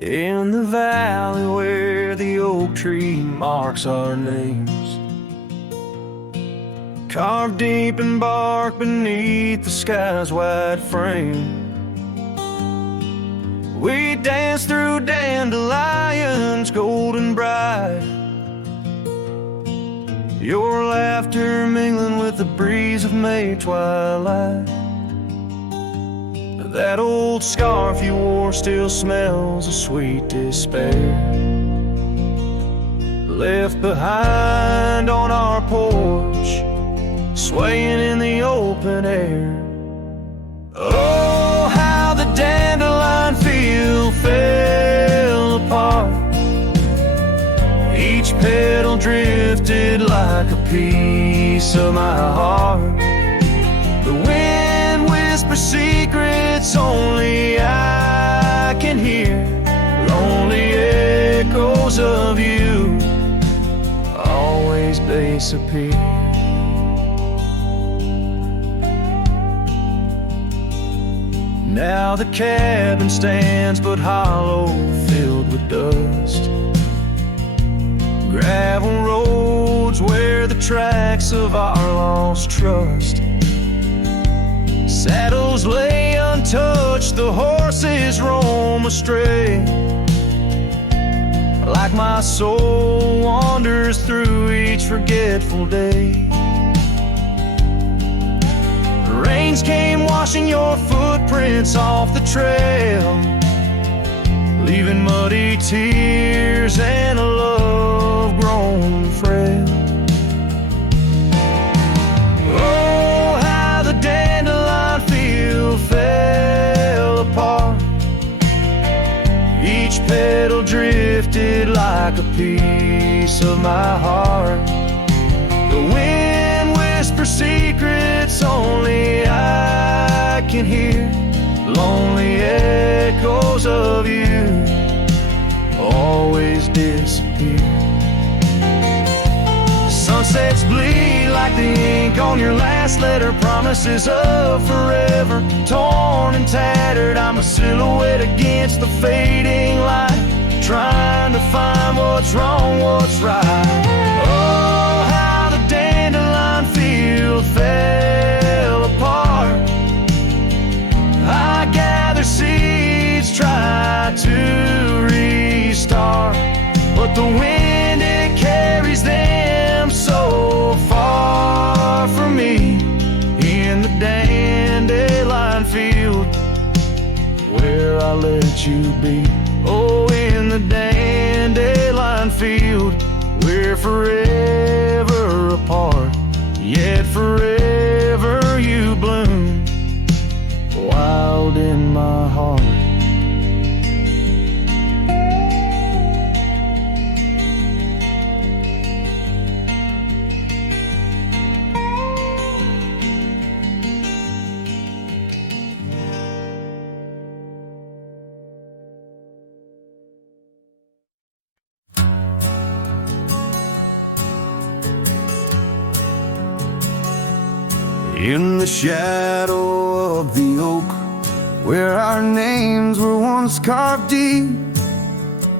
in the valley where the oak tree marks our names, carved deep in bark beneath the sky's wide frame. We dance through dandelions golden bright, your laughter mingling with the breeze of May twilight. That old scarf you wore still smells of sweet despair, left behind on our porch, swaying in the open air. Oh, how the dandelion field fell apart, each petal drifted like a piece of my heart. The wind whispers secrets only I can hear, lonely echoes of you always disappear. Now the cabin stands but hollow, filled with dust, gravel roads where the tracks of our lost trust. Saddles lay untouched, the horses roam astray, like my soul wanders through each forgetful day. Rains came washing your footprints off the trail, leaving muddy tears and a love grown frail. Oh, how the dandelion field fell apart, each petal drifted like a piece of my heart. The wind whispers secrets only I can hear, lonely echoes of you always disappear. Sunsets bleed like the ink on your last letter, promises of forever, torn and tattered. I'm a silhouette against the fading light, trying to find what's wrong, what's right. Oh, how the dandelion field fell apart, I gather seeds, try to restart, but the wind, it carries them so far from me. In the dandelion field where I let you be. Oh, in the dandelion field we're forever apart, yet forever you bloom wild in my heart. In the shadow of the oak, where our names were once carved deep,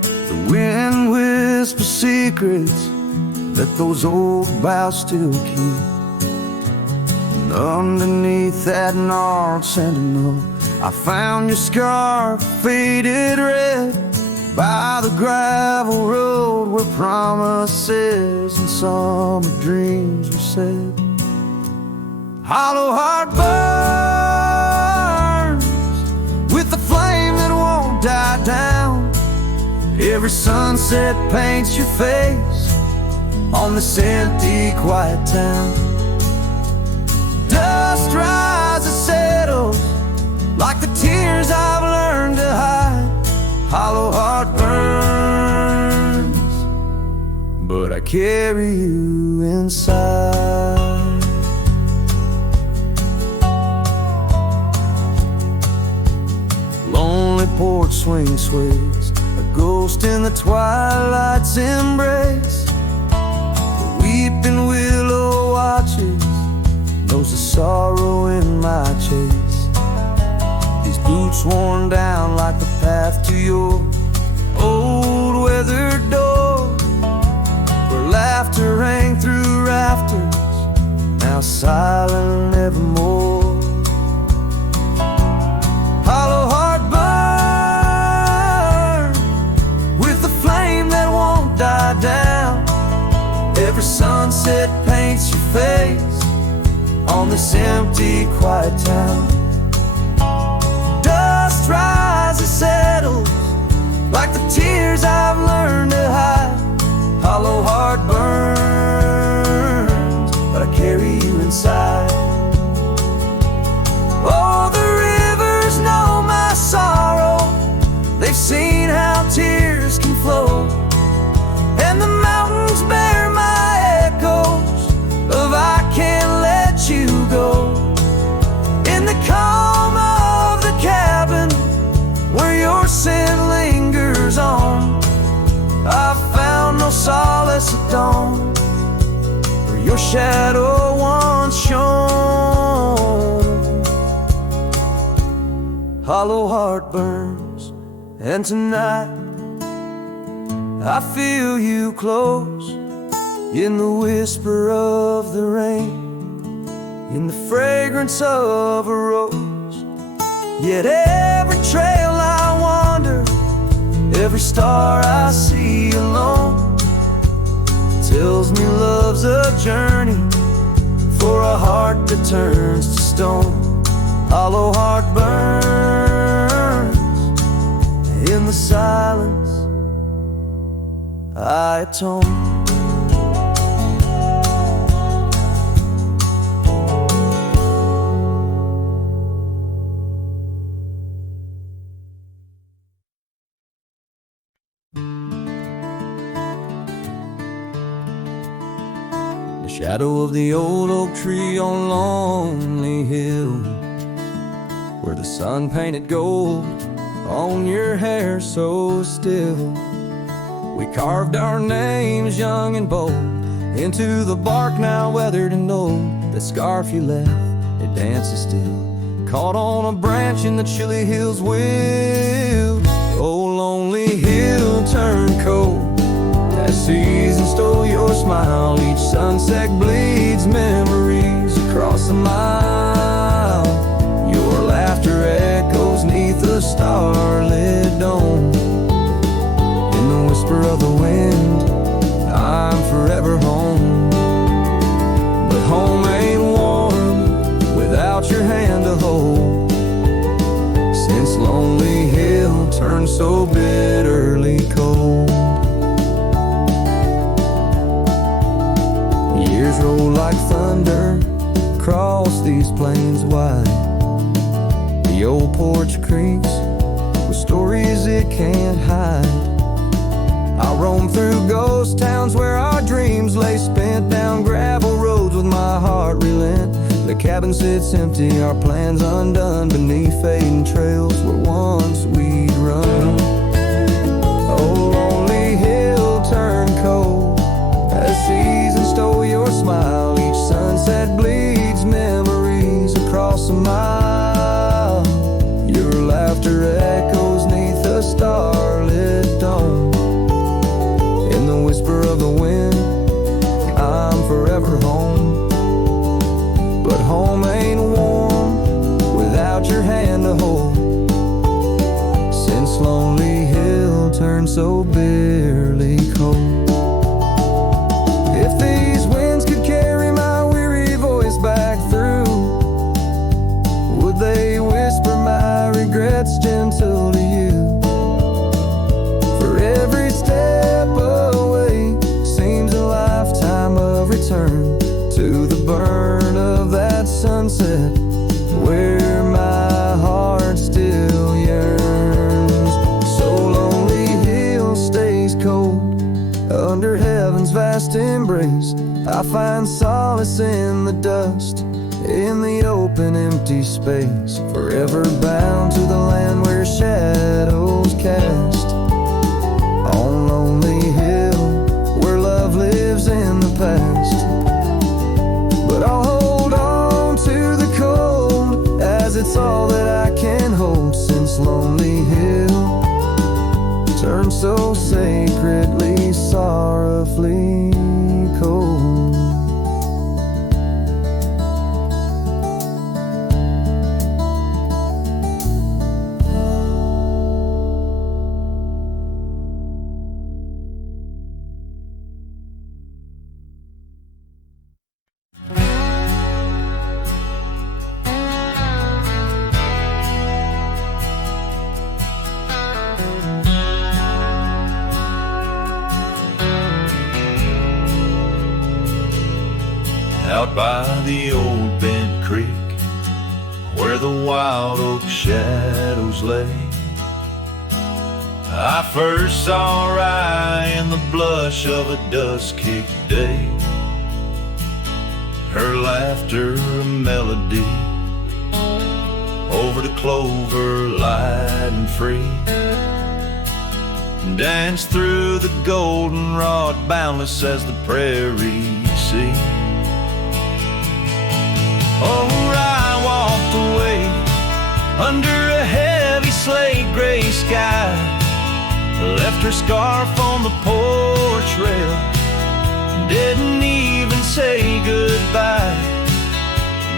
the wind whispers secrets that those old boughs still keep. And underneath that gnarled sentinel, I found your scarf faded red, by the gravel road where promises and summer dreams were said. Hollow heart burns with the flame that won't die down. Every sunset paints your face on this empty, quiet town. Dust rises, settles like the tears I've learned to hide. Hollow heart burns, but I carry you inside. Lonely porch swing sways, a ghost in the twilight's embrace. The weeping willow watches, knows the sorrow in my chase. These boots worn down like the path to your now silent evermore. Hollow heart burn with the flame that won't die down. Every sunset paints your face on this empty, quiet town. Dust rises, settles like the tears I've learned to hide. Hollow heart burns, but I carry you inside. Oh, the rivers know my sorrow. They've seen how tears can flow, and the mountains bear my echoes of I can't let you go. In the calm of the cabin where your scent lingers on, I found no solace at dawn, where your shadow once shone. Hollow heart burns, and tonight I feel you close, in the whisper of the rain, in the fragrance of a rose. Yet every trail I wander, every star I see alone, tells me love's a journey for a heart that turns to stone. Hollow heart burns, in the silence I atone. Shadow of the old oak tree on Lonely Hill, where the sun painted gold on your hair so still. We carved our names young and bold into the bark now weathered and old. The scarf you left, it dances still, caught on a branch in the chilly hills wild. Oh, Lonely Hill turned cold as season stole your smile. Each sunset bleeds memories across a mile. Your laughter echoes neath the starlit dome. In the whisper of the wind, I'm forever home. But home ain't warm without your hand to hold, since Lonely Hill turned so bitterly cold. Years roll like thunder across these plains wide. The old porch creaks with stories it can't hide. I roam through ghost towns where our dreams lay spent, down gravel roads with my heart relent. The cabin sits empty, our plans undone, beneath fading trails where once we'd run. Oh, Lonely Hill turned cold as season stole your smile. Each sunset bleeds memories across a mile. Your laughter echoes neath a starlit dome. In the whisper of the wind, I'm forever home. But home ain't warm without your hand to hold, since Lonely Hill turned so bitterly cold. If these winds could carry my weary voice back through, would they whisper my regrets gentle to you? For every step away seems a lifetime of return to the burn of that sunset where my heart still yearns. So Lonely Hill stays cold under heaven's vast embrace. I find solace in the dust, in the open empty space, forever bound to the land where shadows cast. On Lonely Hill, where love lives in the past. But I'll hold on to the cold, as it's all that I can hold, since Lonely Hill turned so sacredly, sorrowfully cold. the old bent creek, where the wild oak shadows lay, I first saw Rye in the blush of a dust-kicked day. Her laughter a melody over the clover, light and free, dance through the goldenrod, boundless as the prairie sea. Oh, Rye walked away under a heavy slate gray sky, left her scarf on the porch rail, didn't even say goodbye.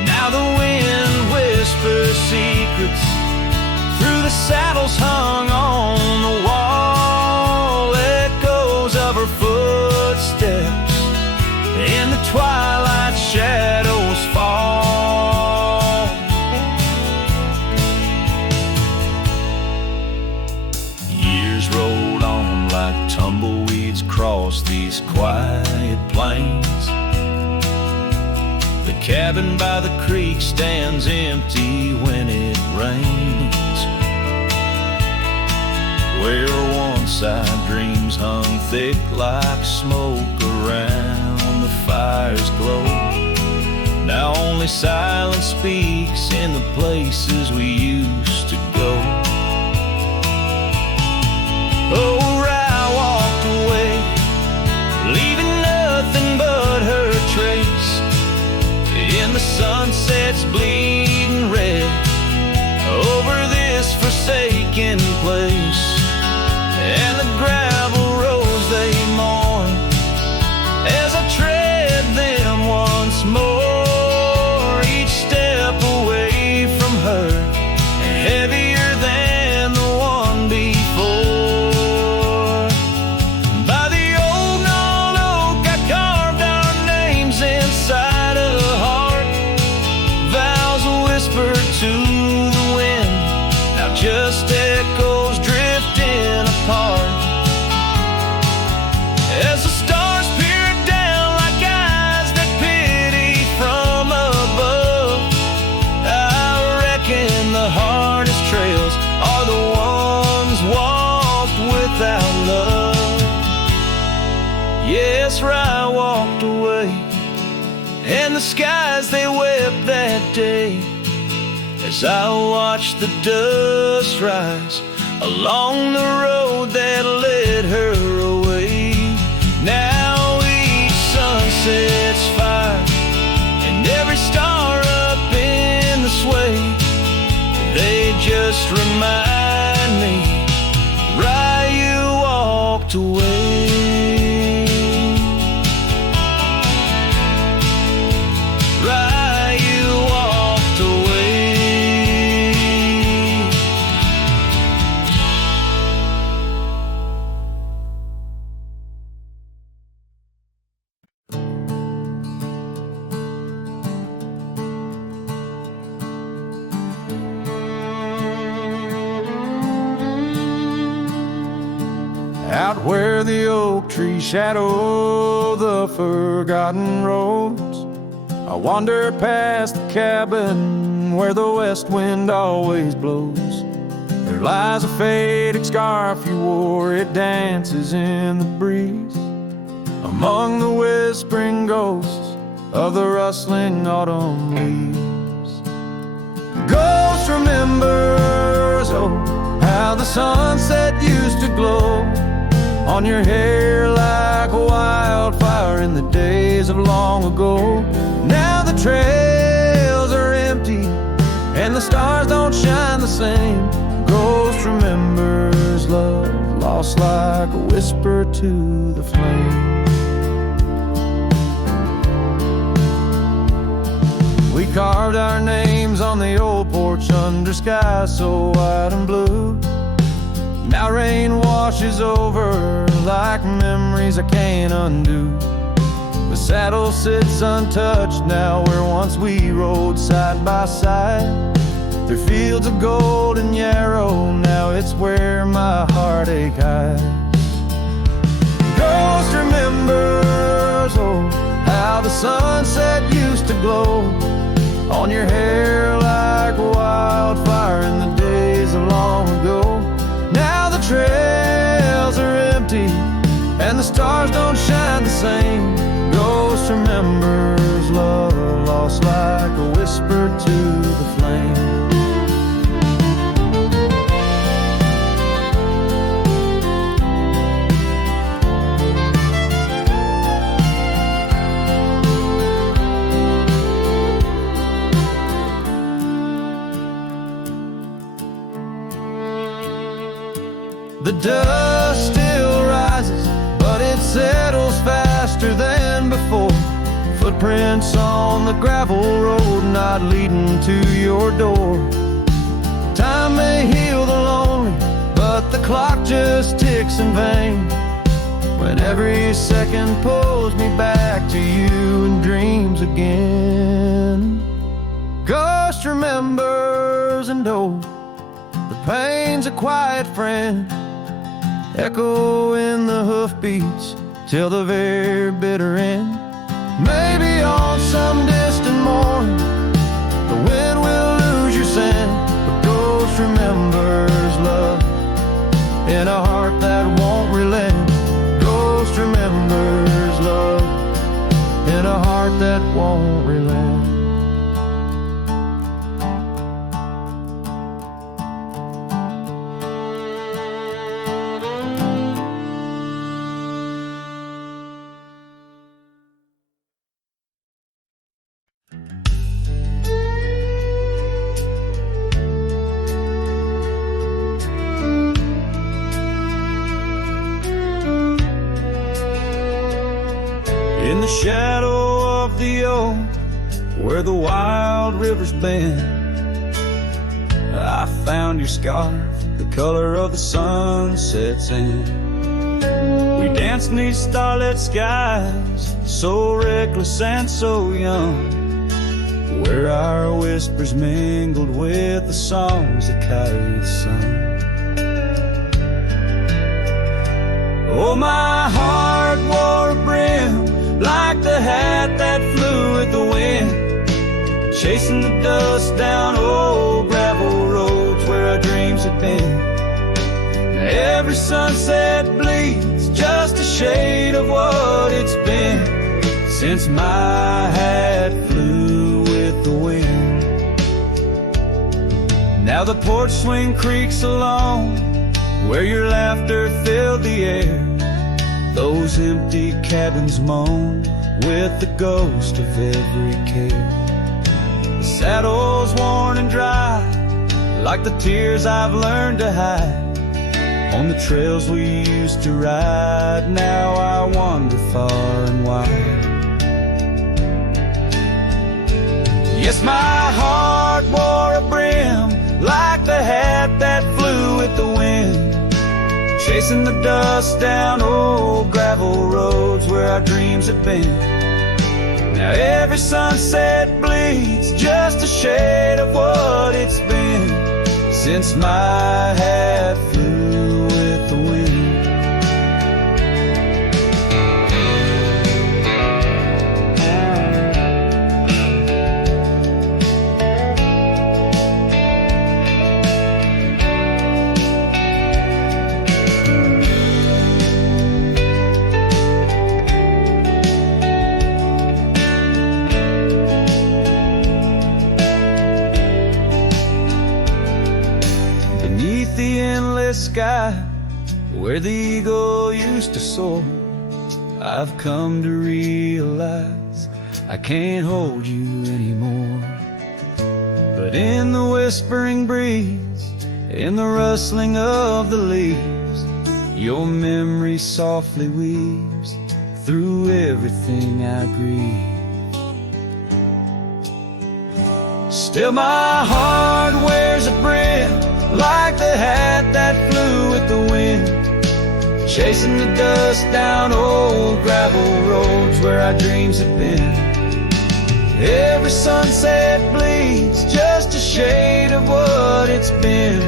Now the wind whispers secrets through the saddles hung on the wall, echoes of her footsteps in the twilight shadows fall. Years rolled on like tumbleweeds across these quiet plains. The cabin by the creek stands empty when it rains, where once our dreams hung thick like smoke around the fire's glow. Now only silence speaks in the places we used to go. Oh, Rye walked away, leaving nothing but her trace in the sunset's bleeding red over this forsaken place, and the gravel roads they mourn as I tread them once more, each step away from her heavier than the one before. By the old gnarled oak I carved our names inside a heart, vows whispered to the wind, now just echoes drifting apart. As the stars peer down like eyes that pity from above, I reckon the hardest trails are the ones walked without love. Yes, Rye walked away, and the skies they wept that day, as I watched the dust rise along the road that led her away. Now each sunset's fire, and every star up in the sway, they just remind me, Rye, you walked away. Rye, you walked away. Out where the oak trees shadow the forgotten roads, I wander past the cabin where the west wind always blows. There lies a faded scarf you wore, it dances in the breeze, among the whispering ghosts of the rustling autumn leaves. Ghost remembers, oh, how the sunset used to glow on your hair like a wildfire in the days of long ago. Now the trails are empty and the stars don't shine the same. Ghost remembers love lost like a whisper to the flame. We carved our names on the old porch under skies so white and blue. Now rain washes over like memories I can't undo. The saddle sits untouched now where once we rode side by side. Through fields of golden yarrow, now it's where my heartache hides. Ghost remembers, oh, how how the sunset used to glow on your hair like wildfire in the days of long ago. Now the trails are empty and the stars don't shine the same. Ghost remembers love lost like a whisper to the flame. The dust still rises, but it settles faster than before. Footprints on the gravel road, not leading to your door. Time may heal the lonely, but the clock just ticks in vain, when every second pulls me back to you in dreams again. Ghost remembers, and oh, the pain's a quiet friend, echo in the hoofbeats till the very bitter end. Maybe on some distant morn the wind will lose your scent, but ghost remembers love in a heart that won't relent. Ghost remembers love in a heart that won't relent. In the shadow of the oak, where the wild river's bend, I found your scarf, the color of the sunset's end. We danced beneath starlit skies, so reckless and so young, where our whispers mingled with the songs that kites sung. Oh, my heart wore a brim like the hat that flew with the wind, chasing the dust down old gravel roads where our dreams had been. Now every sunset bleeds just a shade of what it's been since my hat flew with the wind. Now the porch swing creaks along where your laughter filled the air. Those empty cabins moan with the ghost of every care. The saddle's worn and dry, like the tears I've learned to hide. On the trails we used to ride, now I wander far and wide. Yes, my heart wore a brim like the hat that flew with the wind, chasing the dust down old gravel roads where our dreams had been. Now every sunset bleeds just a shade of what it's been since my hat flew with the wind. The endless sky where the eagle used to soar, I've come to realize I can't hold you anymore. But in the whispering breeze, in the rustling of the leaves, your memory softly weaves through everything I breathe. Still my heart wears a brim like the hat that flew with the wind, chasing the dust down old gravel roads where our dreams had been. Every sunset bleeds just a shade of what it's been.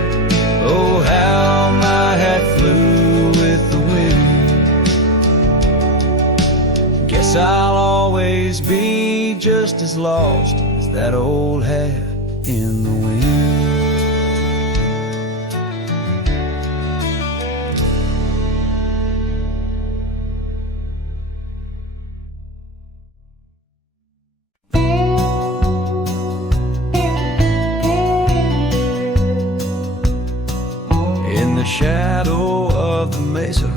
Oh, how my hat flew with the wind. Guess I'll always just as lost as that old hat in the wind. In the shadow of the mesa,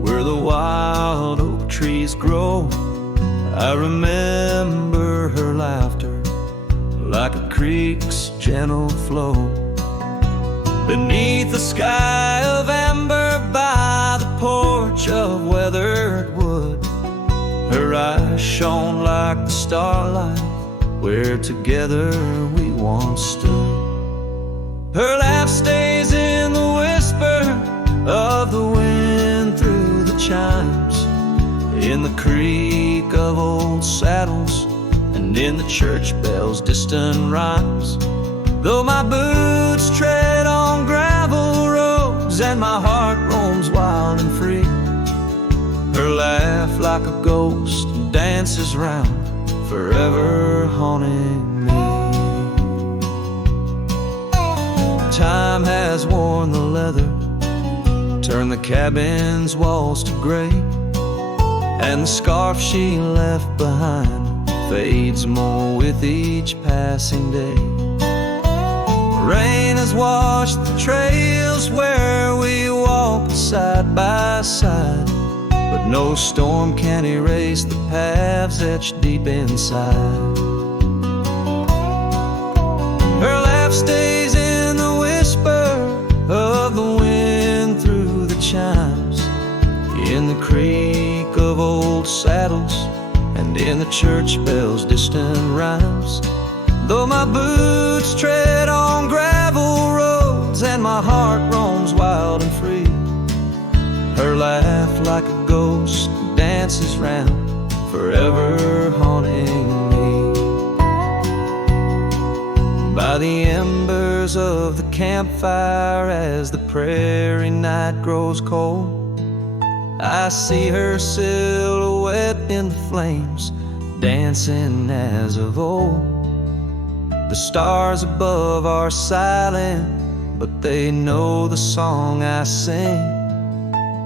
where the wild oak trees grow, I remember her laughter like a creek's gentle flow. Beneath the sky of amber by the porch of weathered wood, her eyes shone like the starlight where together we once stood. Her laugh stays in the whisper of the wind through the chimes, in the creak of old saddles, and in the church bells' distant rhymes. Though my boots tread on gravel roads and my heart roams wild and free, her laugh like a ghost dances round, forever haunting me. Time has worn the leather, turned the cabin's walls to gray, and the scarf she left behind fades more with each passing day. Rain has washed the trails where we walk side by side, but no storm can erase the paths etched deep inside. Her laugh stays in the whisper of the wind through the chimes, in the creak of old saddles, and in the church bells' distant rhymes. Though my boots tread on gravel roads and my heart roams wild and free, her laugh like a ghost dances round, forever haunting me. By the embers of the campfire as the prairie night grows cold, I see her silhouette in the flames, dancing as of old. The stars above are silent, but they know the song I sing,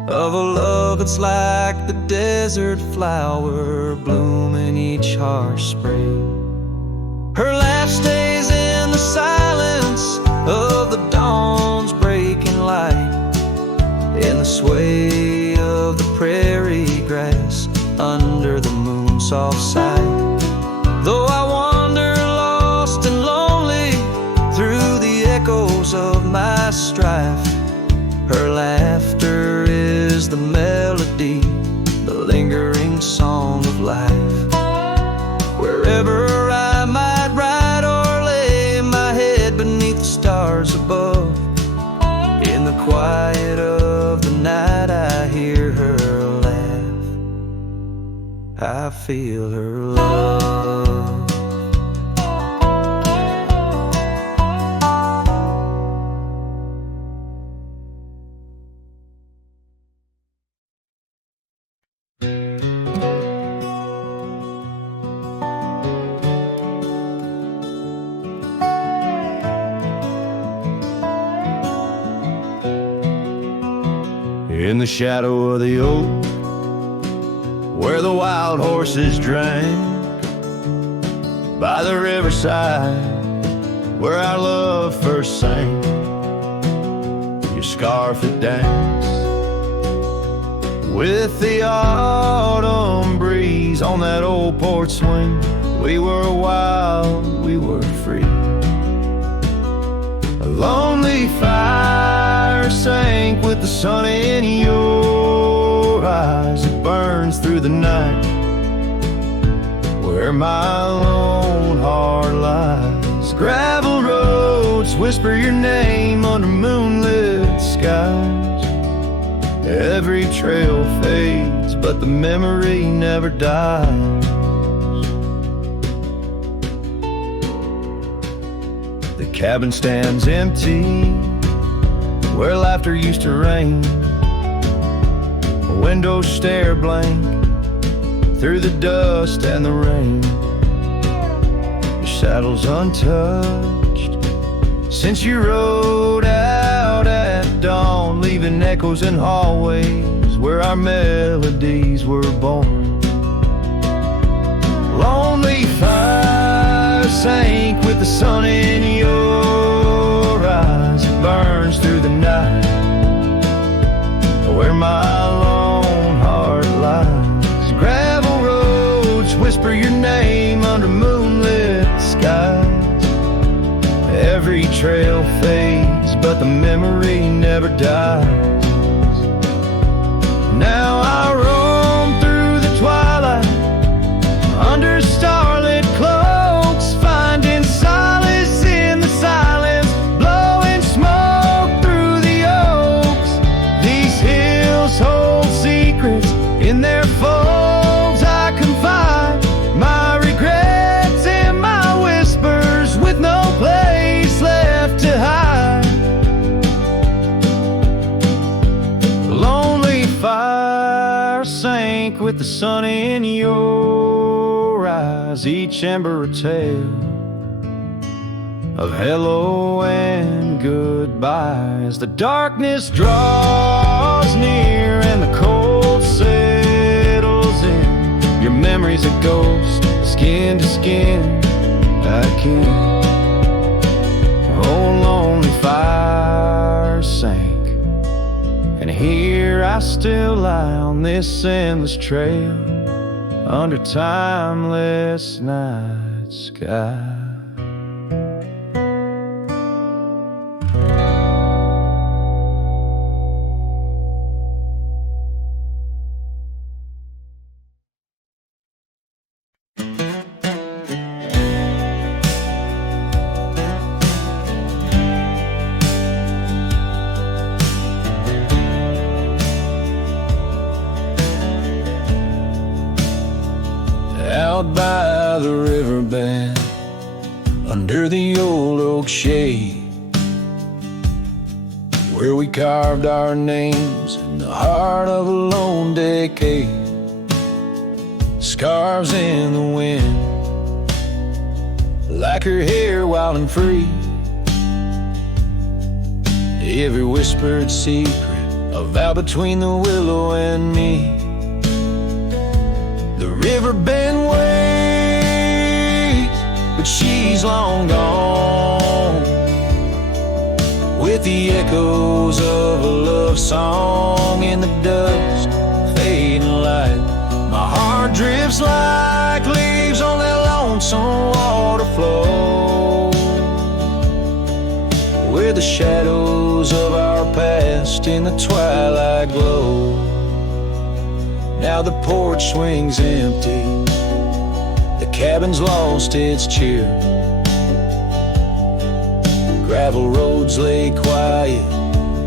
of a love that's like the desert flower blooming each harsh spring. Her laugh stays in the silence of the dawn's breaking light, in the sway of the prairie grass under the moon's soft sight. Though I wander lost and lonely through the echoes of my strife, her laughter is the melody, the lingering song of life. Wherever I might ride or lay my head beneath the stars above, in the quiet of the night I hear her laugh, I feel her love. In the shadow of the oak, where the wild horses drank, by the riverside, where our love first sang, your scarf it danced with the autumn breeze on that old porch swing. We were wild, we were free. A lonely fire sank with the sun in your eyes. It burns through the night where my lone heart lies. Gravel roads whisper your name under moonlit skies. Every trail fades, but the memory never dies. The cabin stands empty where laughter used to reign. Windows stare blank through the dust and the rain. saddle's untouched. Since you rode out at dawn, leaving echoes in hallways where our melodies were born. Lonely fire sank with the sun in your eyes. It burns through the night where my lone heart lies. Gravel roads whisper your name under moonlit skies. Every trail fades, but the memory never dies. Now I roam through the twilight under starlit cloaks, finding solace in the silence, blowing smoke through the oaks. These hills hold secrets in their folds. I confide my regrets and my whispers with no place left to hide. The lonely fire sank with the sun in your eyes, each ember a tale of hello and goodbye. As the darkness draws near and the cold settles in, your memory's a ghost, skin to skin. I can't. Oh, lonely fire sank, and here I still lie on this endless trail under timeless night sky. Out by the riverbed, under the old oak shade, where we carved our names in the heart of a lone decade. Scarves in the wind, like her hair wild and free. Every whispered secret, a vow between the willow and me. The river bend waits, but she's long gone, with the echoes of a love song in the dust, fading light. My heart drifts like leaves on that lonesome water flow, where the shadows of our past in the twilight glow. Now the porch swings empty, the cabin's lost its cheer. Gravel roads lay quiet,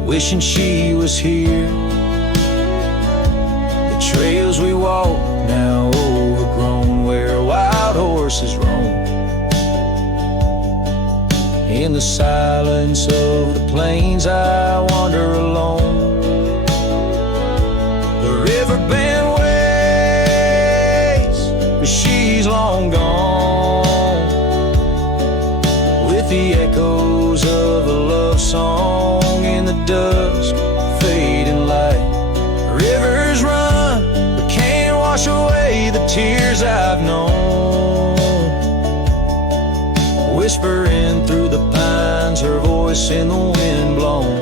wishing she was here. The trails we walk now overgrown, where wild horses roam. In the silence of the plains I wander alone. The river bend waits, but she's long gone, with the echoes of a love song in the dusk, fading light. Rivers run, but can't wash away the tears I've known. Whispering through the pines, her voice in the wind blown.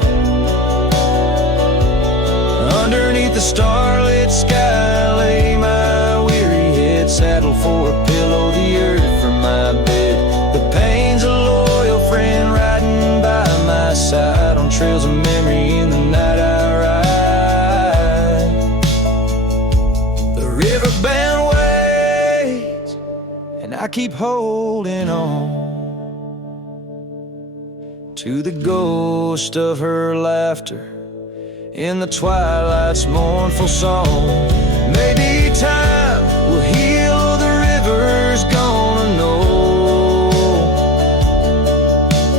Underneath the starlit sky lay my weary head, saddled for a pillow, the earth for my bed. The pain's a loyal friend riding by my side, on trails of memory in the night I ride. The river bend waits, and I keep holding on to the ghost of her laughter in the twilight's mournful song. Maybe time will heal, the river's gonna know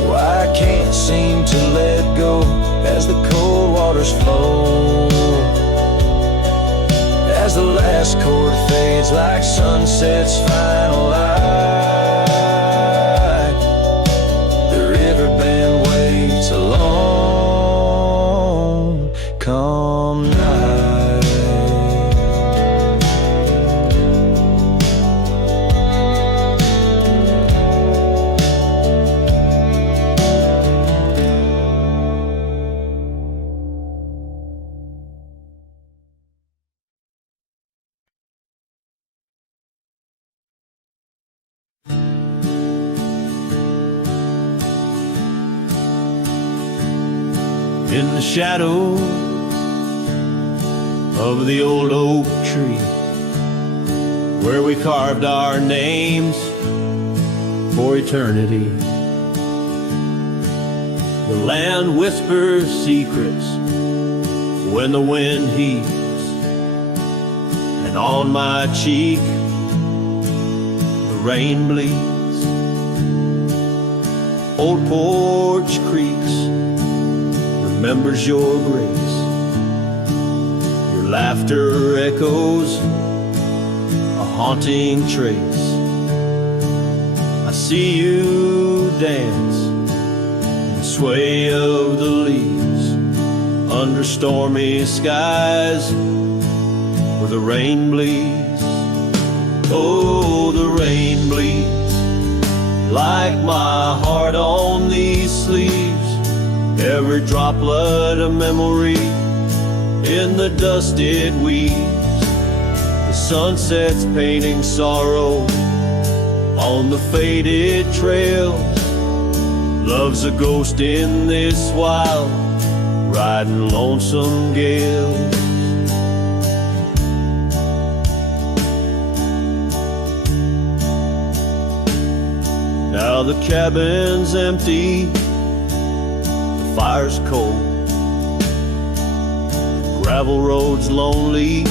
why I can't seem to let go as the cold waters flow. As the last chord fades like sunset's final light, in the shadow of the old oak tree, where we carved our names for eternity. The land whispers secrets when the wind heaves, and on my cheek the rain bleeds. Old porch creaks, remembers your grace. Your laughter echoes a haunting trace. I see you dance in the sway of the leaves under stormy skies where the rain bleeds. Oh, the rain bleeds like my heart on these sleeves. Every droplet a memory in the dust it weaves. The sunset's painting sorrow on the faded trails. Love's a ghost in this wild, riding lonesome gales. Now the cabin's empty, the fire's cold, the gravel road's lonely,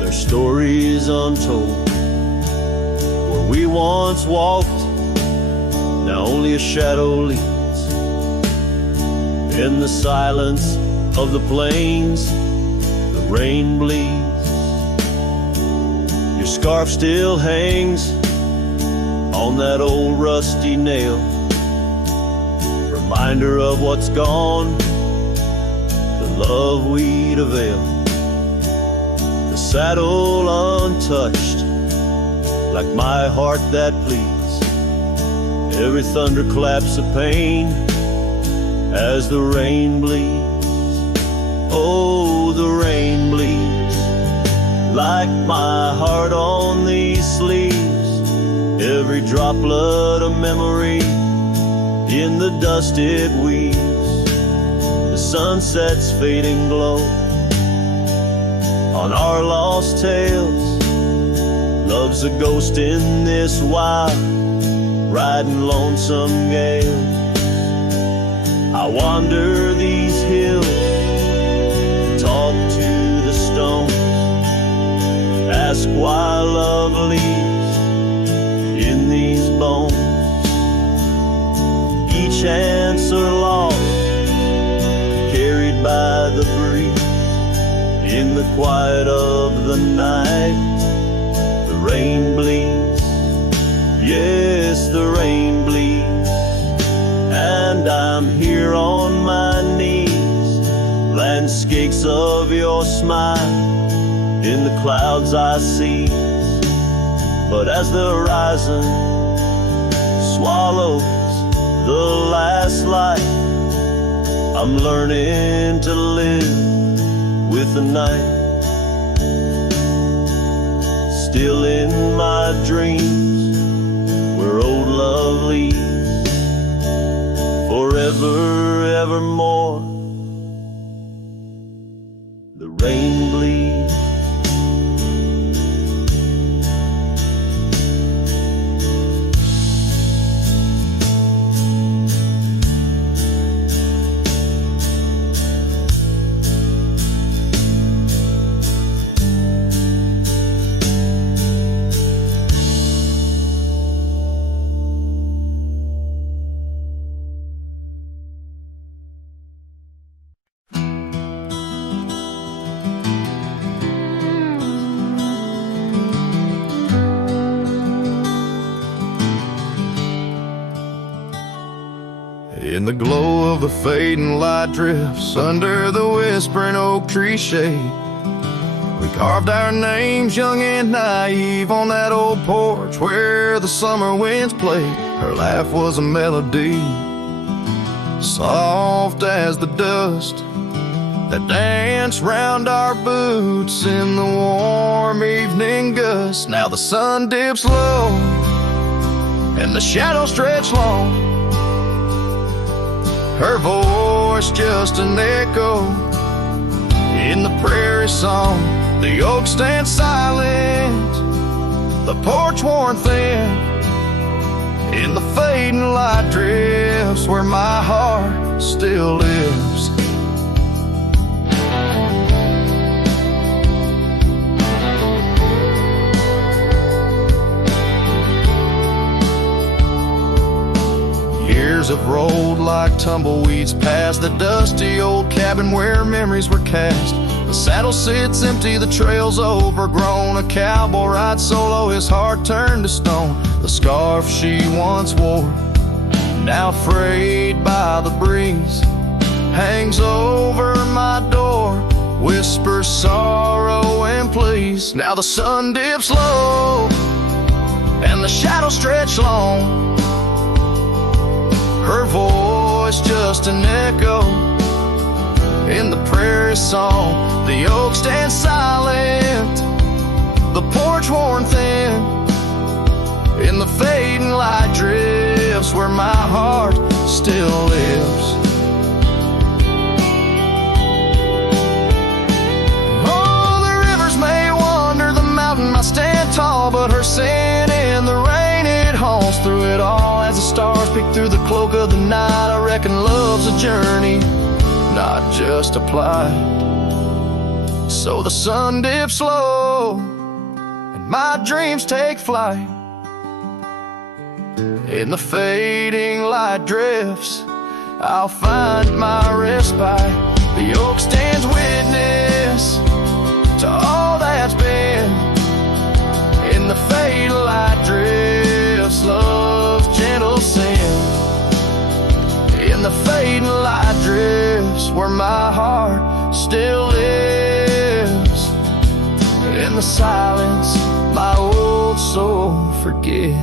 their stories untold. Where we once walked, now only a shadow leads. In the silence of the plains, the rain bleeds. Your scarf still hangs on that old rusty nail, reminder of what's gone, the love we'd avail. The saddle untouched, like my heart that pleads. Every thunderclap's a pain as the rain bleeds. Oh, the rain bleeds like my heart on these sleeves. Every droplet a memory in the dust it weaves. The sunset's fading glow on our lost tales. Love's a ghost in this wild, riding lonesome gale. I wander these hills, talk to the stones, ask why love leaves in these bones. Each answer lost, carried by the breeze. In the quiet of the night, the rain bleeds. Yes, the rain bleeds. And I'm here on my knees, landscapes of your smile in the clouds I see. But as the horizon swallows the last light, I'm learning to live with the night. Still in my dreams, where old love leads, forever, evermore, the rain bleeds. In the glow of the fading light drifts under the whispering oak tree shade, we carved our names young and naive on that old porch where the summer winds played. Her laugh was a melody, soft as the dust that danced round our boots in the warm evening gust. Now the sun dips low and the shadows stretch long. Her voice voice just an echo. In the prairie song, the oak stands silent, the porch worn thin. In the fading light drifts where my heart still lives. Years have rolled like tumbleweeds past the dusty old cabin where memories were cast. The saddle sits empty, the trail's overgrown. A cowboy rides solo, his heart turned to stone. The scarf she once wore, now frayed by the breeze, hangs over my door, whispers sorrow and please. Now the sun dips low and the shadows stretch long, her voice just an echo. In the prairie song, the oak stands silent, the porch worn thin. In the fading light drifts where my heart still lives. Oh, the rivers may wander, the mountain might stand tall, but her sin in the rain, it haunts through it all. As the stars peek through the cloak of the night, I reckon love's a journey, not just a plight. So the sun dips low and my dreams take flight. In the fading light drifts, I'll find my respite. The oak stands witness to all that's been. In the fading light drifts, love's gentle sin. In the fading light drifts where my heart still lives. In the silence, my old soul forgives.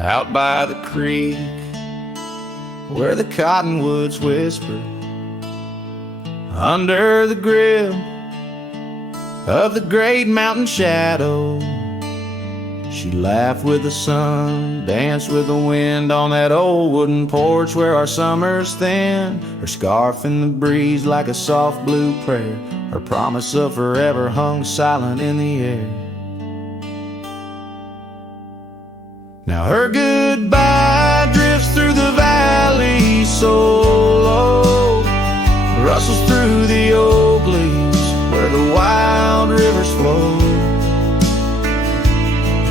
Out by the creek, where the cottonwoods whisper, under the grill of the great mountain shadow, she laughed with the sun, danced with the wind on that old wooden porch where our summers thin. Her scarf in the breeze like a soft blue prayer, her promise of forever hung silent in the air. Now her goodbye drifts through the valley so low, rustles through the oak leaves where the wild rivers flow.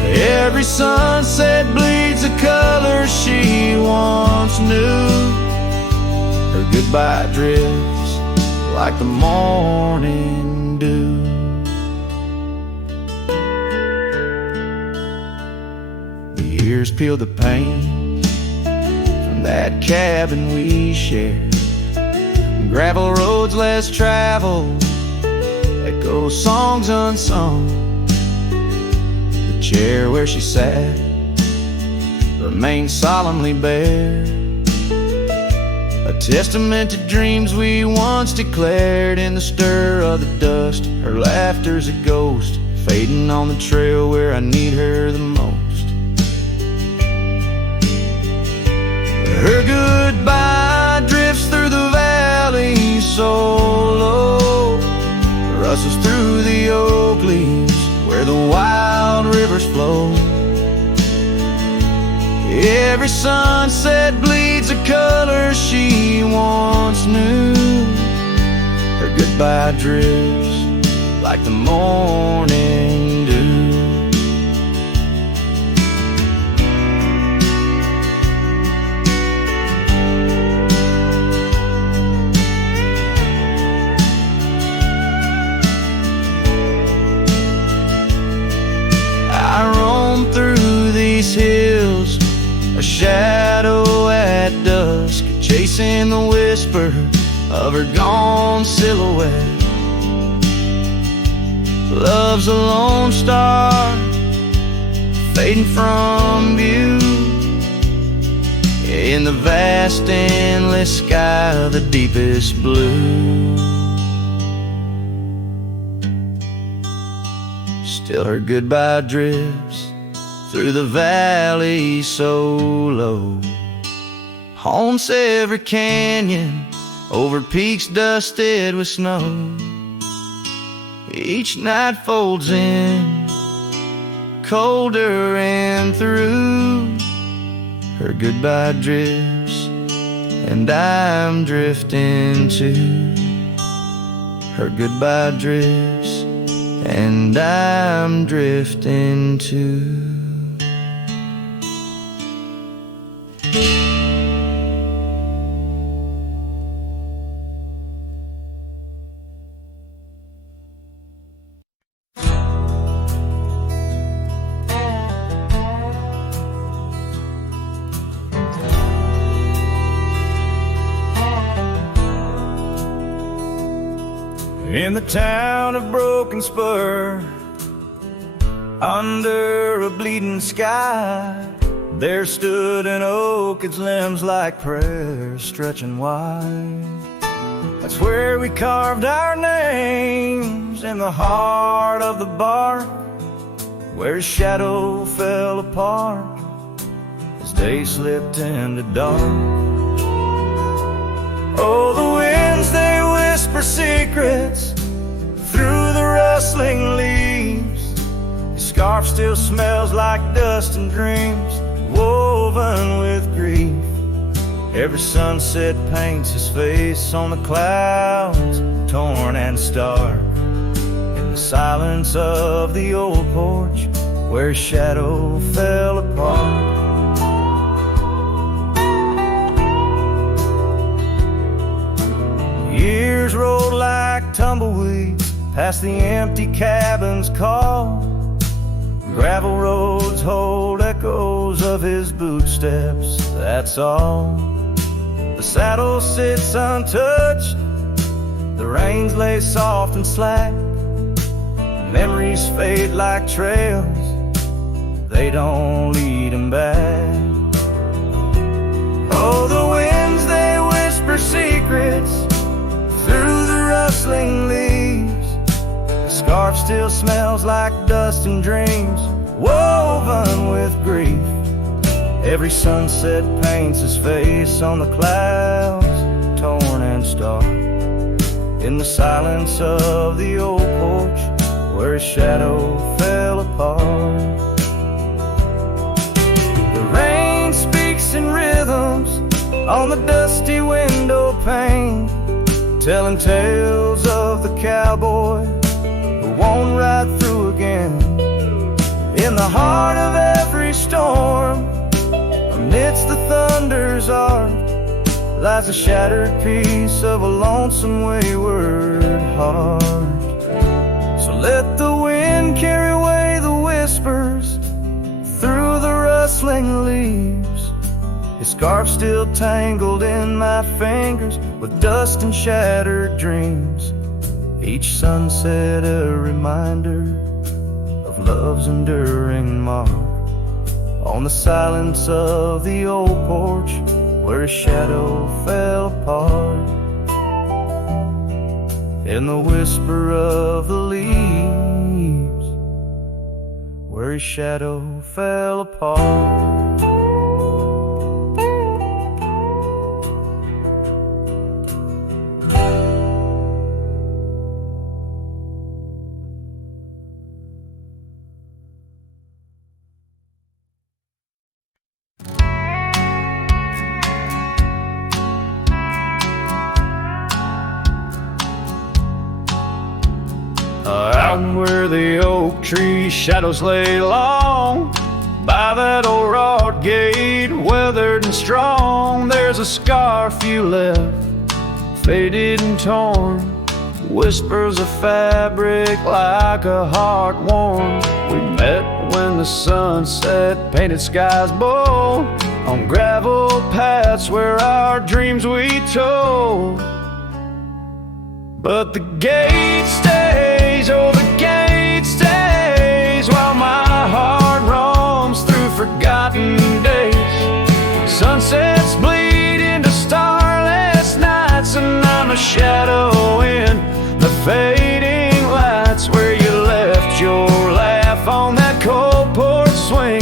Every sunset bleeds a color she once knew. Her goodbye drifts like the morning dew. Years peeled the paint from that cabin we shared. Gravel roads less traveled, echo songs unsung. The chair where she sat remained solemnly bare, a testament to dreams we once declared. In the stir of the dust, her laughter's a ghost, fading on the trail where I need her the most. Her goodbye drifts through the valley so low, rustles through the oak leaves where the wild rivers flow. Every sunset bleeds a color she once knew. Her goodbye drifts like the morning dew. I roam through these hills, a shadow at dusk, chasing the whisper of her gone silhouette. Love's a lone star fading from view in the vast endless sky of the deepest blue. Still her goodbye drifts through the valley so low, haunts every canyon over peaks dusted with snow. Each night folds in colder and through her goodbye drifts, and I'm drifting too. Her goodbye drifts, and I'm drifting too. In the town of Broken Spur, under a bleeding sky, there stood an oak, its limbs like prayers stretching wide. That's where we carved our names, in the heart of the bark, where his shadow fell apart as day slipped into dark. Oh, the winds, they whisper secrets through the rustling leaves. His scarf still smells like dust and dreams woven with grief. Every sunset paints his face on the clouds, torn and stark. In the silence of the old porch, where his shadow fell apart. Years rolled like tumbleweeds past the empty cabin's call. Gravel roads hold echoes of his footsteps, that's all. The saddle sits untouched, the reins lay soft and slack. Memories fade like trails, they don't lead him back. Oh, the winds, they whisper secrets through the rustling leaves. The scarf still smells like dust and dreams woven with grief. Every sunset paints his face on the clouds, torn and stark. In the silence of the old porch, where his shadow fell apart. The rain speaks in rhythms on the dusty window pane, telling tales of the cowboy who won't ride through again. In the heart of every storm, amidst the thunder's arc, lies a shattered piece of a lonesome wayward heart. So let the wind carry away the whispers through the rustling leaves. His scarf still tangled in my fingers with dust and shattered dreams. Each sunset a reminder of love's enduring mark. On the silence of the old porch, where his shadow fell apart. In the whisper of the leaves, where his shadow fell apart. Out where the oak tree shadows lay long, by that old rod gate, weathered and strong, there's a scarf you left, faded and torn, whispers of fabric like a heart worn. We met when the sunset painted skies bold, on gravel paths where our dreams we told. But the gate stays, oh the gate stays, while my heart roams through forgotten days. Sunsets bleed into starless nights, and I'm a shadow in the fading lights. Where you left your laugh on that cold porch swing.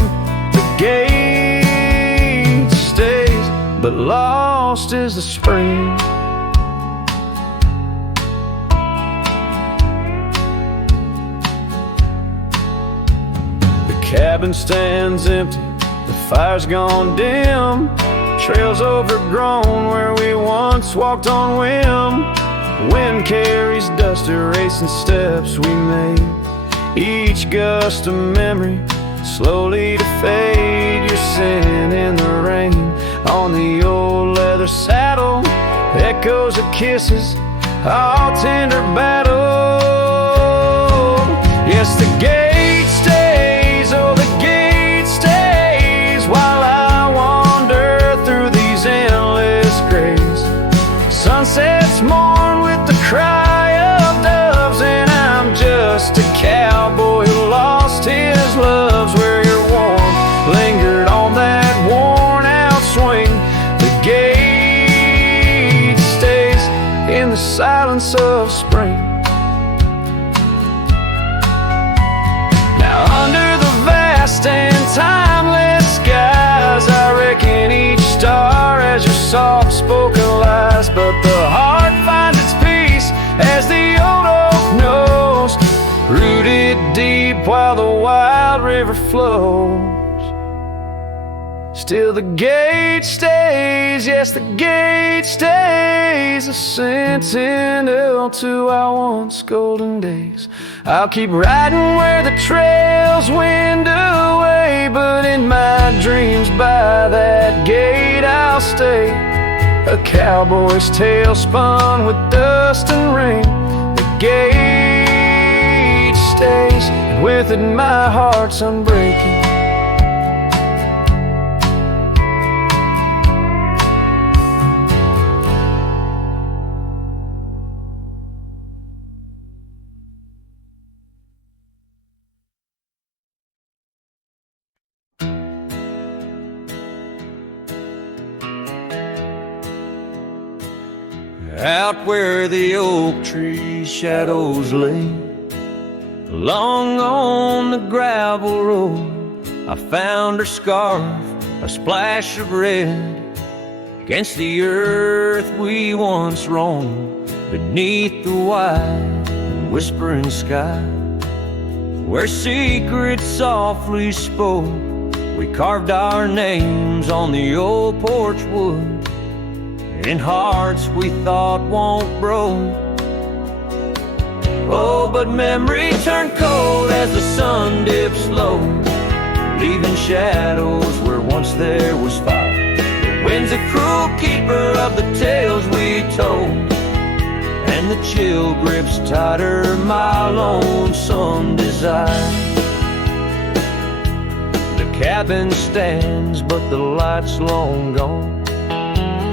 The gate stays, but lost is the spring. The cabin stands empty, the fire's gone dim. Trails overgrown where we once walked on whim. Wind carries dust, erasing steps we made. Each gust of memory, slowly to fade. Your sin in the rain on the old leather saddle. Echoes of kisses, all tender battle. Yes, the gate stays, oh the gate stays, while I wander through these endless grays. Sunsets mourn with the cry of doves, and I'm just a cowboy who lost his loves. Where your warmth lingered on that worn out swing. The gate stays in the silence of spring. Now under the vast and timeless skies, I reckon each star has your soft-spoken lies. But the heart finds its peace as the old oak knows, rooted deep while the wild river flows. Still the gate stays, yes the gate stays, a sentinel to our once golden days. I'll keep riding where the trails wind away, but in my dreams by that gate I'll stay. A cowboy's tale spun with dust and rain. The gate stays, and with it my heart's unbreaking. Out where the oak tree shadows lay, along on the gravel road, I found her scarf, a splash of red, against the earth we once roamed, beneath the wide and whispering sky, where secrets softly spoke. We carved our names on the old porch wood, in hearts we thought won't grow. Oh, but memory turned cold as the sun dips low, leaving shadows where once there was fire. The wind's a cruel keeper of the tales we told, and the chill grips tighter my lonesome desire. The cabin stands, but the light's long gone,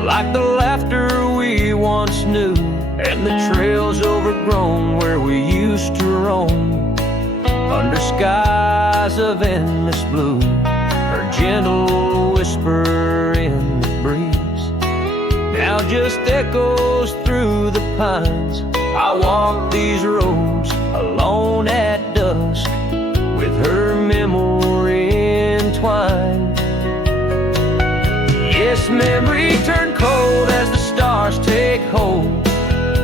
like the laughter we once knew, and the trails overgrown where we used to roam, under skies of endless blue. Her gentle whisper in the breeze now just echoes through the pines. I walk these roads alone at dusk, with her memory entwined. Yes, memory turned cold as the stars take hold,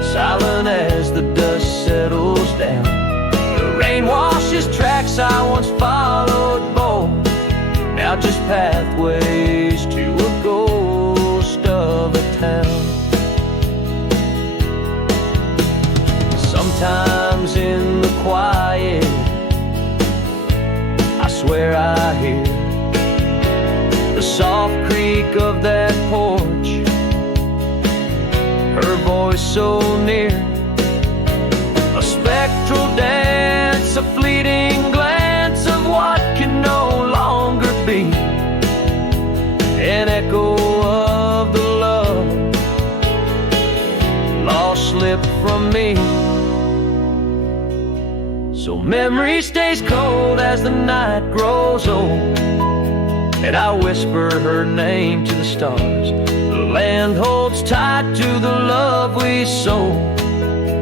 silent as the dust settles down. The rain washes tracks I once followed bold, now just pathways to a ghost of a town. Sometimes in the quiet, I swear I hear the soft creak of that porch, her voice so near, a spectral dance, a fleeting glance of what can no longer be, an echo of the love all slip from me. So memory stays cold as the night grows old, and I whisper her name to the stars. The land holds tight to the love we sold.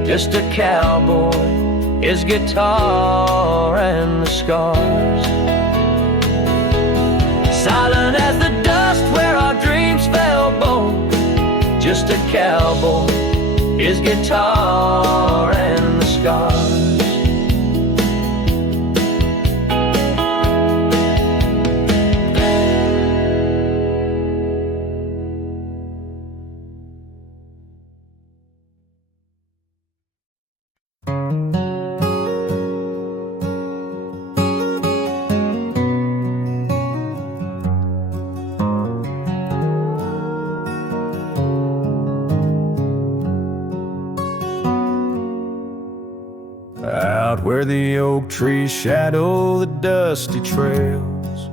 Just a cowboy, his guitar and the scars. Silent as the dust where our dreams fell bold. Just a cowboy, his guitar and the scars. Out where the oak trees shadow the dusty trails,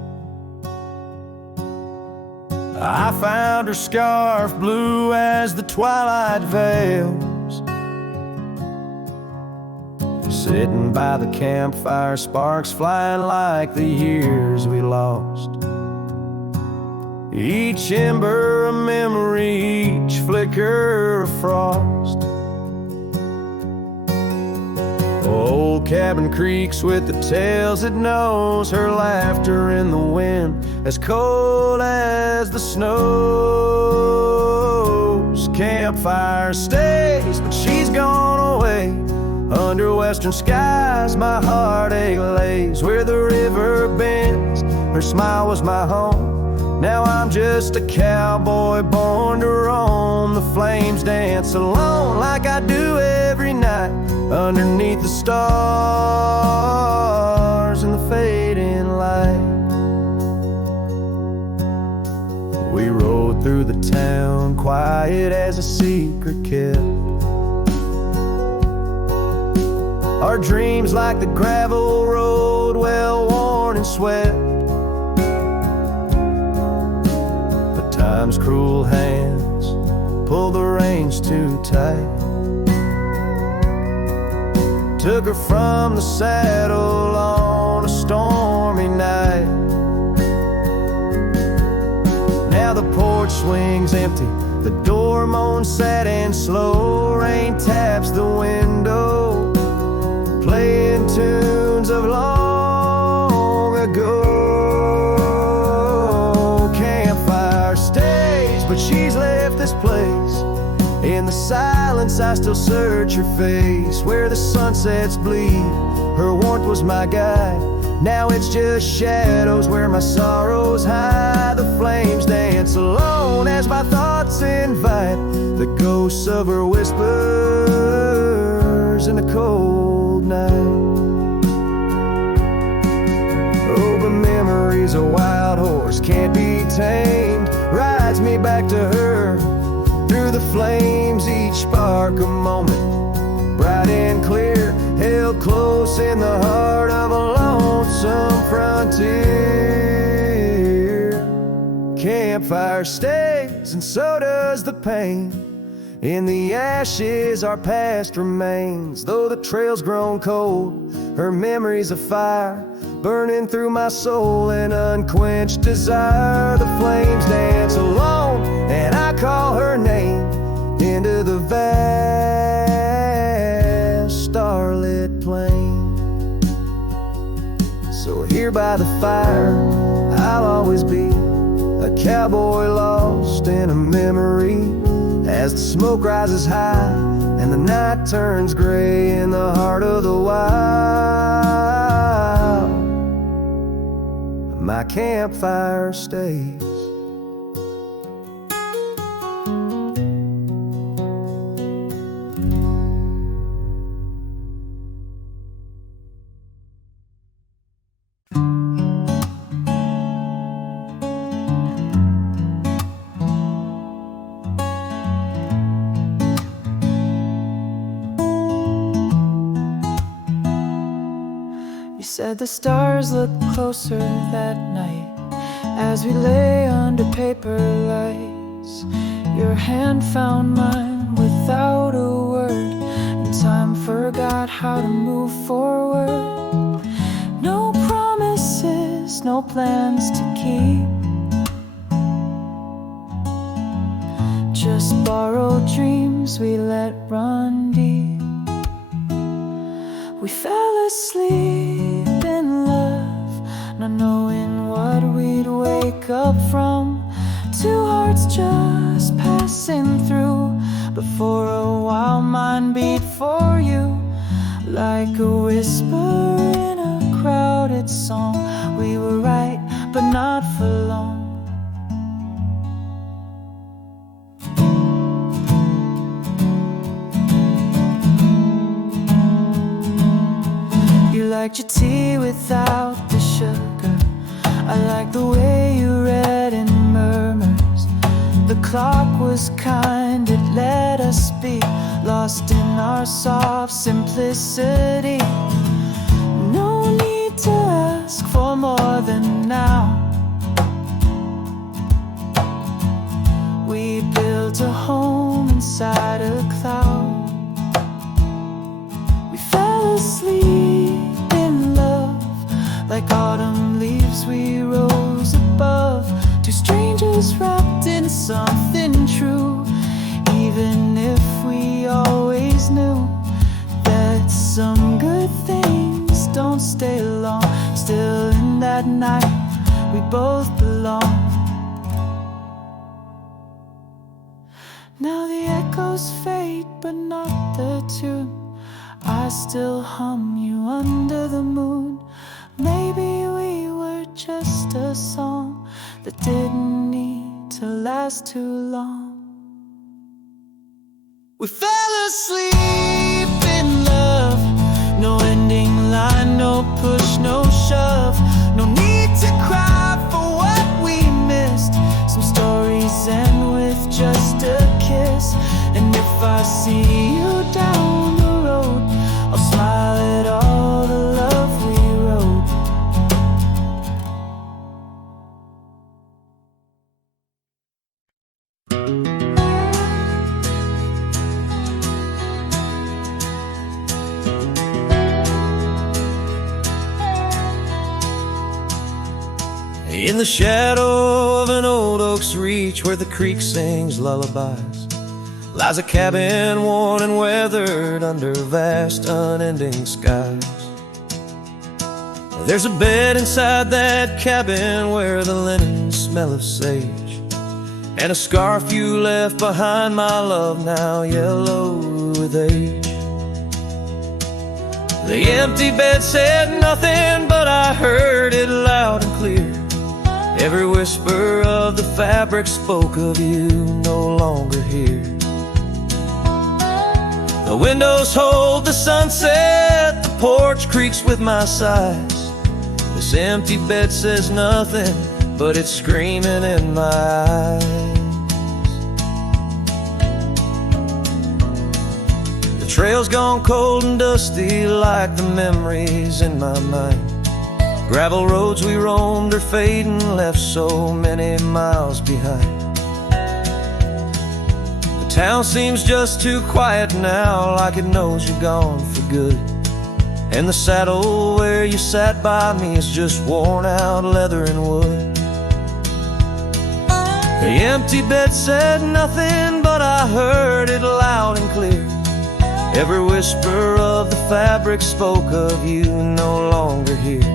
I found her scarf blue as the twilight veils. Sitting by the campfire, sparks flying like the years we lost. Each ember a memory, each flicker a frost. Old cabin creaks with the tales it knows, her laughter in the wind as cold as the snows. Campfire stays, but she's gone away. Under western skies my heartache lays. Where the river bends, her smile was my home. Now I'm just a cowboy born to roam. The flames dance alone like I do every night, underneath the stars and the fading light. We rode through the town, quiet as a secret kept. Our dreams like the gravel road, well worn and swept. But time's cruel hands pull the reins too tight. Took her from the saddle on a stormy night. Now the porch swings empty, the door moans sad and slow. Rain taps the window, playing tunes of long ago. Campfire stays, but she's left this place. In the silence I still search her face. Where the sunsets bleed, her warmth was my guide. Now it's just shadows where my sorrows hide. The flames dance alone as my thoughts invite the ghosts of her whispers in the cold night. Oh, but memory's a wild horse, can't be tamed. Rides me back to her through the flames, each spark a moment, bright and clear, held close in the heart of a lonesome frontier. Campfire stays, and so does the pain. In the ashes our past remains. Though the trail's grown cold, her memory's a fire, burning through my soul in unquenched desire. The flames dance alone, and I call her name into the vast starlit plain. So here by the fire I'll always be, a cowboy lost in a memory. As the smoke rises high and the night turns gray in the heart of the wild, my campfire stays. Said the stars looked closer that night as we lay under paper lights. Your hand found mine without a how to move forward. No promises, no plans to keep, just borrowed dreams we let run deep. We fell asleep in love, not knowing what we'd wake up from. Two hearts just passing through, but for a while mine beat for you, like a whisper in a crowded song. We were right, but not for long. You liked your tea without the sugar. I like the way you read in murmurs. The clock was kind, it let us be lost in our soft simplicity. No need to ask for more than now. We built a home inside a cloud. We fell asleep in love, like autumn leaves we rose above. Two strangers wrapped in something true, even if we always knew that some good things don't stay long. Still in that night we both belong. Now the echoes fade, but not the tune. I still hum you under the moon. Maybe we were just a song that didn't need to last too long. We fell asleep in love, no ending line, no push, no shove. No need to cry for what we missed. Some stories end with just a kiss. And if I see you down the road, I'll smile at all the love we wrote. In the shadow of an old oak's reach, where the creek sings lullabies, lies a cabin worn and weathered under vast unending skies. There's a bed inside that cabin where the linens smell of sage, and a scarf you left behind, my love, now yellow with age. The empty bed said nothing, but I heard it loud and clear. Every whisper of the fabric spoke of you no longer here. The windows hold the sunset, the porch creaks with my sighs. This empty bed says nothing, but it's screaming in my eyes. The trail's gone cold and dusty like the memories in my mind. Gravel roads we roamed are fading, left so many miles behind. The town seems just too quiet now, like it knows you're gone for good. And the saddle where you sat by me is just worn out leather and wood. The empty bed said nothing, but I heard it loud and clear. Every whisper of the fabric spoke of you no longer here.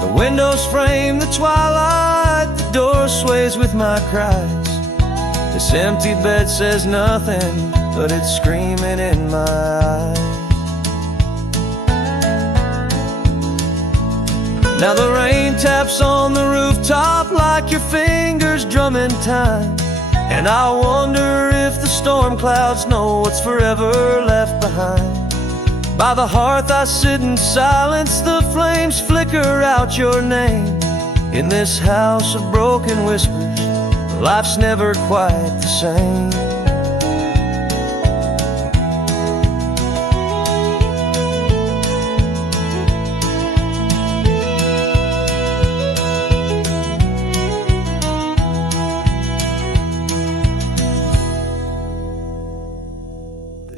The windows frame the twilight, the door sways with my cries. This empty bed says nothing, but it's screaming in my eyes. Now the rain taps on the rooftop like your fingers drumming time. And I wonder if the storm clouds know what's forever left behind. By the hearth I sit in silence, the flames flicker out your name. In this house of broken whispers, life's never quite the same.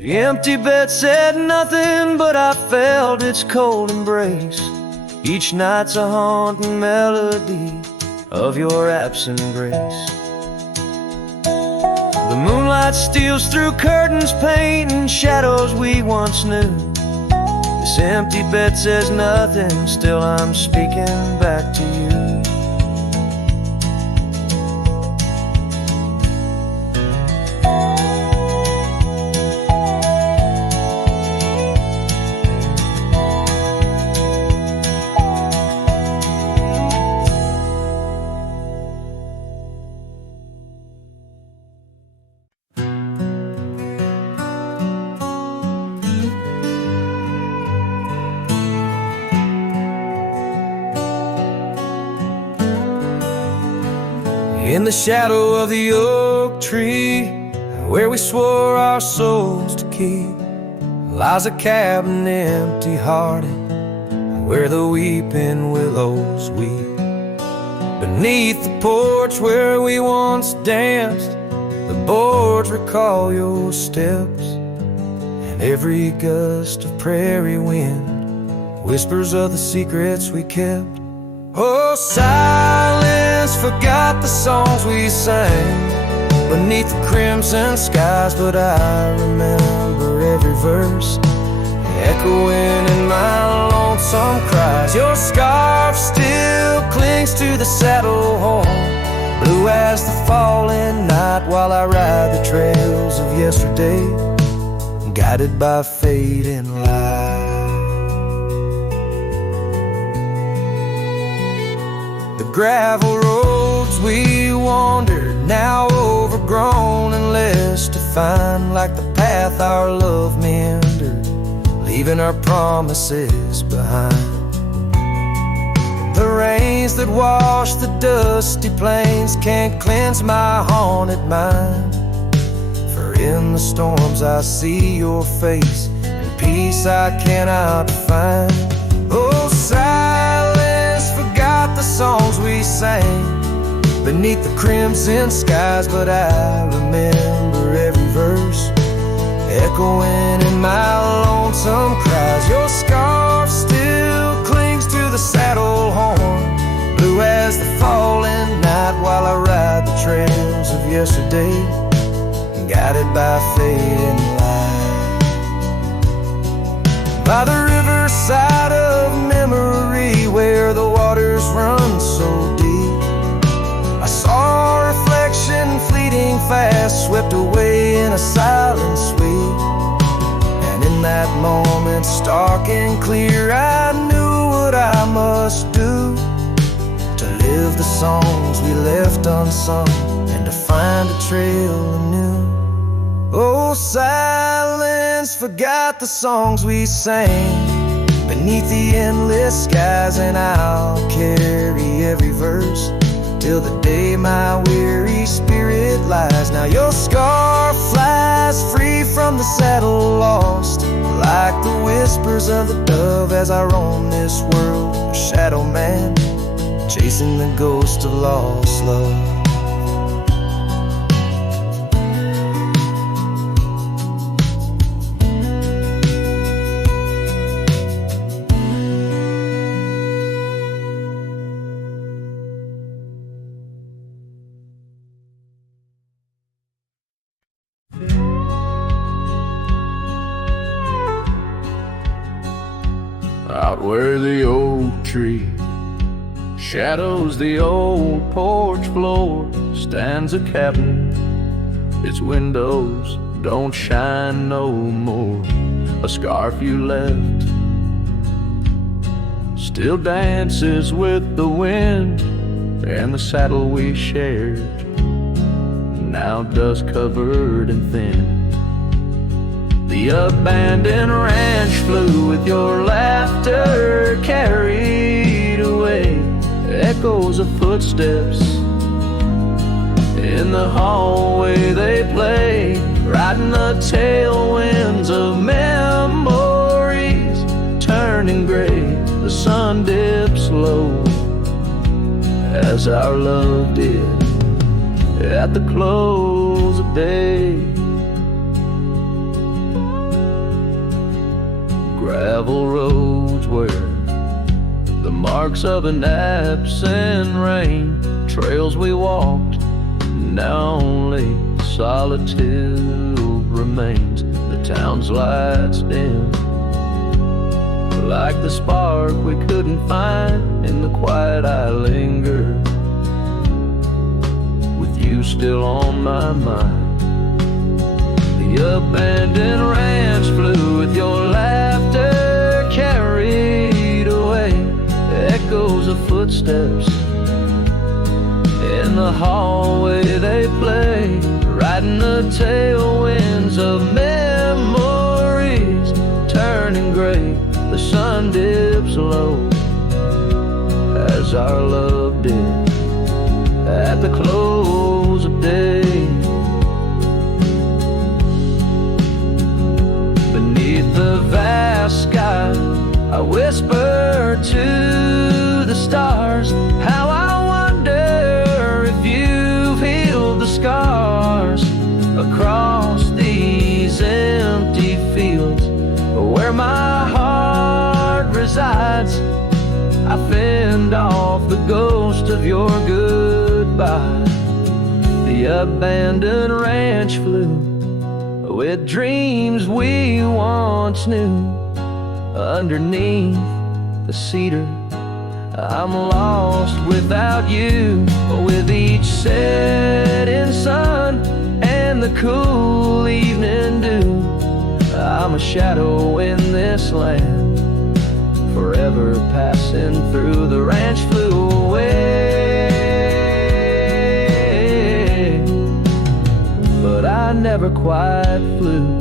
The empty bed said nothing, but I felt its cold embrace. Each night's a haunting melody of your absent grace. The moonlight steals through curtains, painting shadows we once knew. This empty bed says nothing, still I'm speaking back to you. In the shadow of the oak tree, where we swore our souls to keep, lies a cabin empty-hearted, where the weeping willows weep. Beneath the porch where we once danced, the boards recall your steps, and every gust of prairie wind whispers of the secrets we kept. Oh, silence forgot the songs we sang beneath the crimson skies, but I remember every verse echoing in my lonesome cries. Your scarf still clings to the saddle horn, blue as the falling night, while I ride the trails of yesterday, guided by fading light. The gravel roads we wandered, now overgrown and less defined, like the path our love meandered, leaving our promises behind. The rains that wash the dusty plains can't cleanse my haunted mind, for in the storms I see your face, and peace I cannot find. Oh, silence forgot the songs we sang beneath the crimson skies, but I remember every verse echoing in my lonesome cries. Your scarf still clings to the saddle horn, blue as the falling night, while I ride the trails of yesterday, guided by fading light. By the riverside of memory, where the waters run so deep, I saw a reflection fleeting fast, swept away in a silent sweep. And in that moment, stark and clear, I knew what I must do to live the songs we left unsung, and to find a trail anew. Oh, silence forgot the songs we sang beneath the endless skies, and I'll carry every verse till the day my weary spirit lies. Now your scarf flies free from the saddle, lost like the whispers of the dove, as I roam this world, a shadow man, chasing the ghost of lost love. Out where the oak tree shadows the old porch floor, stands a cabin. Its windows don't shine no more. A scarf you left still dances with the wind, and the saddle we shared, now dust covered and thin. The abandoned ranch flew with your laughter carried away. Echoes of footsteps in the hallway they play, riding the tailwinds of memories, turning gray. The sun dips low as our love did at the close of day. gravel roads where the marks of an absent rain, trails we walked, now only solitude remains. The town's lights dim, like the spark we couldn't find. In the quiet I linger, with you still on my mind. The abandoned ranch flew with your laughter carried away. Echoes of footsteps in the hallway they play, riding the tailwinds of memories turning gray. The sun dips low as our love did at the close of day. Beneath the vast sky, I whisper to the stars how I wonder if you've healed the scars across these empty fields where my heart resides. I fend off the ghost of your goodbye. The abandoned ranch flew with dreams we once knew. Underneath the cedar, I'm lost without you. With each setting sun and the cool evening dew, I'm a shadow in this land, forever passing through. The ranch flew away, but I never quite flew.